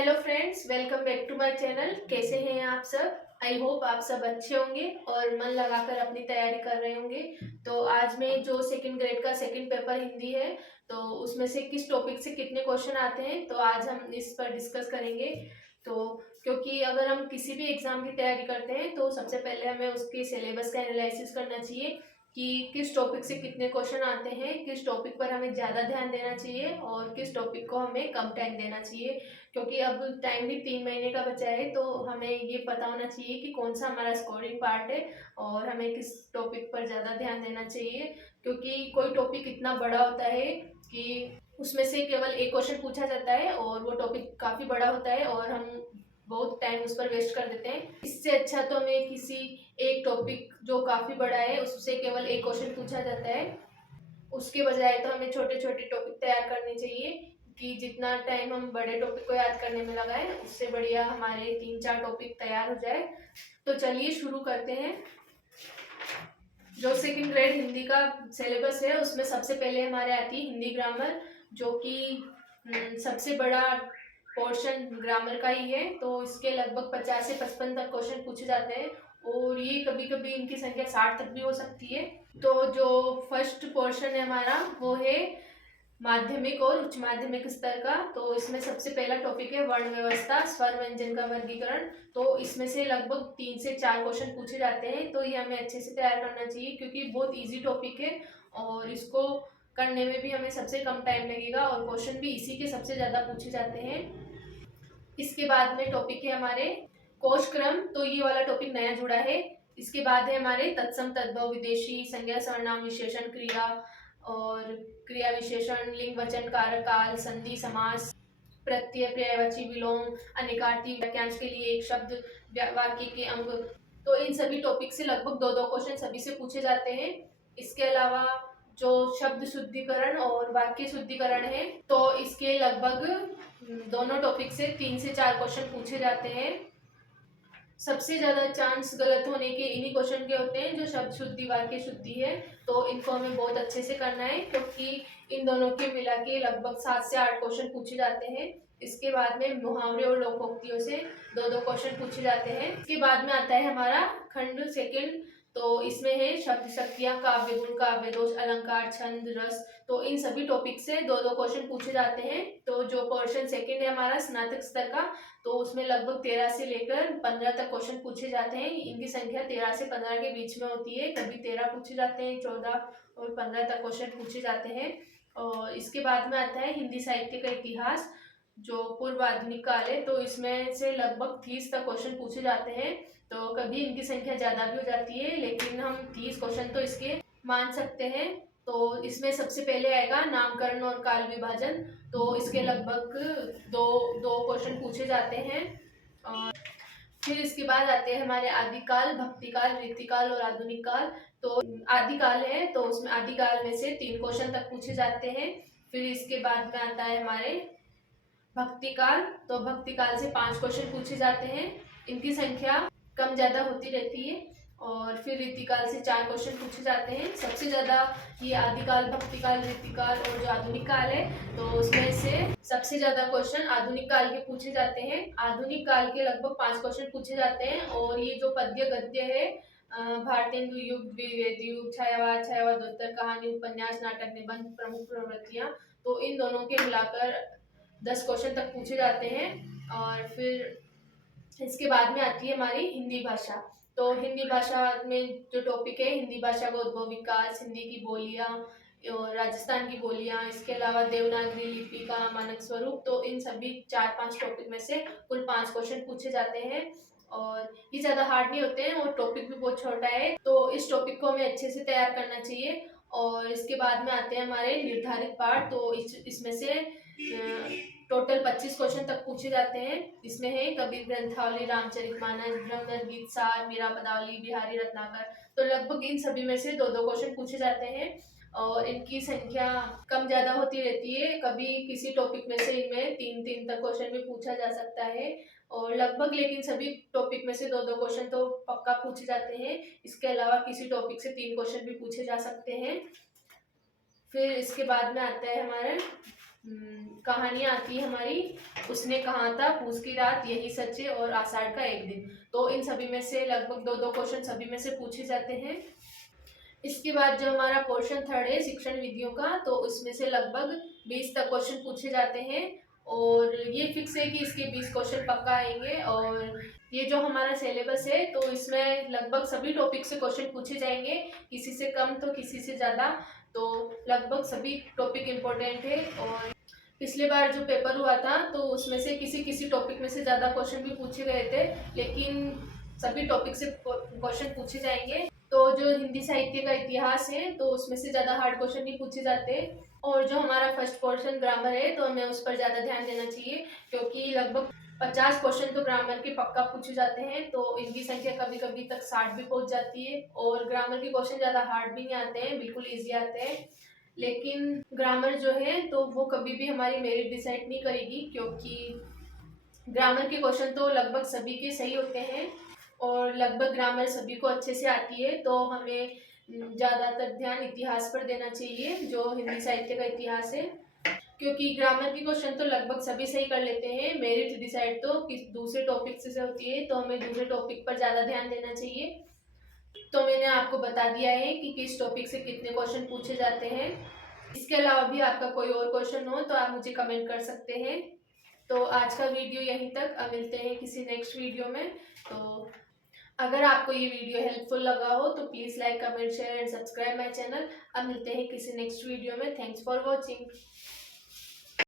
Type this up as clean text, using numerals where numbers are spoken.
Hello friends, welcome back to my channel. कैसे हैं आप सब? आई होप आप सब अच्छे होंगे और मन लगाकर अपनी तैयारी कर रहे होंगे। तो आज में जो सेकंड ग्रेड का सेकंड पेपर हिंदी है, तो उसमें से किस टॉपिक से कितने क्वेश्चन आते हैं तो आज हम इस पर डिस्कस करेंगे। तो क्योंकि अगर हम किसी भी एग्ज़ाम की तैयारी करते हैं तो सबसे पहले हमें उसके सिलेबस का एनालिसिस करना चाहिए कि किस टॉपिक से कितने क्वेश्चन आते हैं, किस टॉपिक पर हमें ज़्यादा ध्यान देना चाहिए और किस टॉपिक को हमें कम टाइम देना चाहिए। क्योंकि अब टाइम भी 3 महीने का बचा है, तो हमें ये पता होना चाहिए कि कौन सा हमारा स्कोरिंग पार्ट है और हमें किस टॉपिक पर ज़्यादा ध्यान देना चाहिए। क्योंकि कोई टॉपिक इतना बड़ा होता है कि उसमें से केवल एक क्वेश्चन पूछा जाता है और वो टॉपिक काफ़ी बड़ा होता है और हम बहुत टाइम उस पर वेस्ट कर देते हैं। इससे अच्छा तो हमें किसी एक टॉपिक जो काफ़ी बड़ा है उससे केवल एक क्वेश्चन पूछा जाता है, उसके बजाय तो हमें छोटे छोटे टॉपिक तैयार करने चाहिए कि जितना टाइम हम बड़े टॉपिक को याद करने में लगाएं उससे बढ़िया हमारे 3-4 टॉपिक तैयार हो जाए। तो चलिए शुरू करते हैं। जो सेकंड ग्रेड हिंदी का सिलेबस है उसमें सबसे पहले हमारे आती है हिंदी ग्रामर, जो कि सबसे बड़ा पोर्शन ग्रामर का ही है। तो इसके लगभग 50 से 55 तक क्वेश्चन पूछे जाते हैं और ये कभी कभी इनकी संख्या 60 तक भी हो सकती है। तो जो फर्स्ट पोर्शन है हमारा वो है माध्यमिक और उच्च माध्यमिक स्तर का। तो इसमें सबसे पहला टॉपिक है वर्ण व्यवस्था, स्वर व्यंजन का वर्गीकरण। तो इसमें से लगभग 3 से 4 क्वेश्चन पूछे जाते हैं, तो ये हमें अच्छे से तैयार करना चाहिए क्योंकि बहुत इजी टॉपिक है और इसको करने में भी हमें सबसे कम टाइम लगेगा और क्वेश्चन भी इसी के सबसे ज़्यादा पूछे जाते हैं। इसके बाद में टॉपिक है हमारे कोश क्रम, तो ये वाला टॉपिक नया जुड़ा है। इसके बाद है हमारे तत्सम तद्भव विदेशी, संज्ञा सर्वनाम विशेषण क्रिया और क्रिया विशेषण, लिंग वचन कारक काल, संधि समास, प्रत्यय पर्यायवाची विलोम, अनेकार्थी वाक्यांश के लिए एक शब्द, वाक्य के अंग। तो इन सभी टॉपिक से लगभग दो दो क्वेश्चन सभी से पूछे जाते हैं। इसके अलावा जो शब्द शुद्धिकरण और वाक्य शुद्धिकरण है तो इसके लगभग दोनों टॉपिक से 3 से 4 क्वेश्चन पूछे जाते हैं। सबसे ज्यादा चांस गलत होने के इन्हीं क्वेश्चन के होते हैं जो शब्द शुद्धि वाक्य शुद्धि है। तो इनको हमें बहुत अच्छे से करना है क्योंकि इन दोनों के मिला के लगभग 7 से 8 क्वेश्चन पूछे जाते हैं। इसके बाद में मुहावरे और लोकोक्तियों से दो दो क्वेश्चन पूछे जाते हैं। इसके बाद में आता है हमारा खंड सेकंड, तो इसमें है शब्द शक्तियाँ, काव्य गुण, काव्य दोष, अलंकार, छंद, रस। तो इन सभी टॉपिक से दो दो क्वेश्चन पूछे जाते हैं। तो जो पोर्शन सेकंड है हमारा स्नातक स्तर का, तो उसमें लगभग 13 से लेकर 15 तक क्वेश्चन पूछे जाते हैं। इनकी संख्या 13 से 15 के बीच में होती है, कभी 13 पूछे जाते हैं, 14 और 15 तक क्वेश्चन पूछे जाते हैं। और इसके बाद में आता है हिंदी साहित्य का इतिहास, जो पूर्व आधुनिक काल है। तो इसमें से लगभग 30 तक क्वेश्चन पूछे जाते हैं। तो कभी इनकी संख्या ज़्यादा भी हो जाती है, लेकिन हम 30 क्वेश्चन तो इसके मान सकते हैं। तो इसमें सबसे पहले आएगा नामकरण और काल विभाजन। तो इसके लगभग दो दो क्वेश्चन पूछे जाते हैं। और फिर इसके बाद आते हैं हमारे आदिकाल, भक्तिकाल, रीतिकाल और आधुनिक काल। तो आदिकाल है तो उसमें आदिकाल में से 3 क्वेश्चन तक पूछे जाते हैं। फिर इसके बाद में आता है हमारे भक्तिकाल, तो भक्तिकाल से 5 क्वेश्चन पूछे जाते हैं। इनकी संख्या कम ज़्यादा होती रहती है। और फिर रीतिकाल से 4 क्वेश्चन पूछे जाते हैं। सबसे ज़्यादा ये आदिकाल, भक्तिकाल, रीतिकाल और जो आधुनिक काल है, तो उसमें से सबसे ज़्यादा क्वेश्चन आधुनिक काल के पूछे जाते हैं। आधुनिक काल के लगभग 5 क्वेश्चन पूछे जाते हैं। और ये जो पद्य गद्य है, भारतेंदु युग, द्विवेदी युग, छायावाद, छायावादोत्तर, कहानी, उपन्यास, नाटक, निबंध, प्रमुख प्रवृत्तियाँ, तो इन दोनों के मिलाकर 10 क्वेश्चन तक पूछे जाते हैं। और फिर इसके बाद में आती है हमारी हिंदी भाषा। तो हिंदी भाषा में जो टॉपिक है हिंदी भाषा का उद्भव विकास, हिंदी की बोलियाँ और राजस्थान की बोलियाँ, इसके अलावा देवनागरी लिपि का मानक स्वरूप। तो इन सभी 4-5 टॉपिक में से कुल 5 क्वेश्चन पूछे जाते हैं और ये ज़्यादा हार्ड नहीं होते हैं और टॉपिक भी बहुत छोटा है। तो इस टॉपिक को हमें अच्छे से तैयार करना चाहिए। और इसके बाद में आते हैं हमारे निर्धारित पाठ। तो इसमें से टोटल 25 क्वेश्चन तक पूछे जाते हैं। इसमें है कबीर ग्रंथावली, रामचरितमानस, ब्रह्मनर गीत सार, मीरा पदावली, बिहारी रत्नाकर। तो लगभग इन सभी में से दो दो क्वेश्चन पूछे जाते हैं और इनकी संख्या कम ज़्यादा होती रहती है। कभी किसी टॉपिक में से इनमें 3-3 तक क्वेश्चन भी पूछा जा सकता है। और लगभग लेकिन सभी टॉपिक में से दो दो क्वेश्चन तो पक्का पूछे जाते हैं। इसके अलावा किसी टॉपिक से 3 क्वेश्चन भी पूछे जा सकते हैं। फिर इसके बाद में आता है हमारे कहानी आती है हमारी, उसने कहा था पूस की रात यही सच है और आषाढ़ का एक दिन। तो इन सभी में से लगभग दो दो क्वेश्चन सभी में से पूछे जाते हैं। इसके बाद जो हमारा पोर्शन थर्ड है शिक्षण विधियों का, तो उसमें से लगभग 20 तक क्वेश्चन पूछे जाते हैं और ये फिक्स है कि इसके 20 क्वेश्चन पक्का आएंगे। और ये जो हमारा सिलेबस है तो इसमें लगभग सभी टॉपिक से क्वेश्चन पूछे जाएंगे, किसी से कम तो किसी से ज़्यादा, तो लगभग सभी टॉपिक इम्पोर्टेंट है। और पिछले बार जो पेपर हुआ था तो उसमें से किसी किसी टॉपिक में से ज़्यादा क्वेश्चन भी पूछे गए थे, लेकिन सभी टॉपिक से क्वेश्चन पूछे जाएंगे। तो जो हिंदी साहित्य का इतिहास है तो उसमें से ज़्यादा हार्ड क्वेश्चन नहीं पूछे जाते। और जो हमारा फर्स्ट पोर्शन ग्रामर है तो हमें उस पर ज़्यादा ध्यान देना चाहिए, क्योंकि लगभग 50 क्वेश्चन तो ग्रामर के पक्का पूछे जाते हैं, तो इनकी संख्या कभी कभी तक 60 भी पहुंच जाती है। और ग्रामर के क्वेश्चन ज़्यादा हार्ड भी नहीं आते हैं, बिल्कुल ईजी आते हैं। लेकिन ग्रामर जो है तो वो कभी भी हमारी मेरिट डिसाइड नहीं करेगी, क्योंकि ग्रामर के क्वेश्चन तो लगभग सभी के सही होते हैं और लगभग ग्रामर सभी को अच्छे से आती है। तो हमें ज़्यादातर ध्यान इतिहास पर देना चाहिए, जो हिंदी साहित्य का इतिहास है, क्योंकि ग्रामर की क्वेश्चन तो लगभग सभी सही कर लेते हैं। मेरिट डिसाइड तो किस दूसरे टॉपिक से होती है, तो हमें दूसरे टॉपिक पर ज़्यादा ध्यान देना चाहिए। तो मैंने आपको बता दिया है कि किस टॉपिक से कितने क्वेश्चन पूछे जाते हैं। इसके अलावा भी आपका कोई और क्वेश्चन हो तो आप मुझे कमेंट कर सकते हैं। तो आज का वीडियो यहीं तक, अब मिलते हैं किसी नेक्स्ट वीडियो में। तो अगर आपको ये वीडियो हेल्पफुल लगा हो तो please like, comment, share and subscribe my channel. अब मिलते हैं किसी नेक्स्ट वीडियो में। Thanks for watching.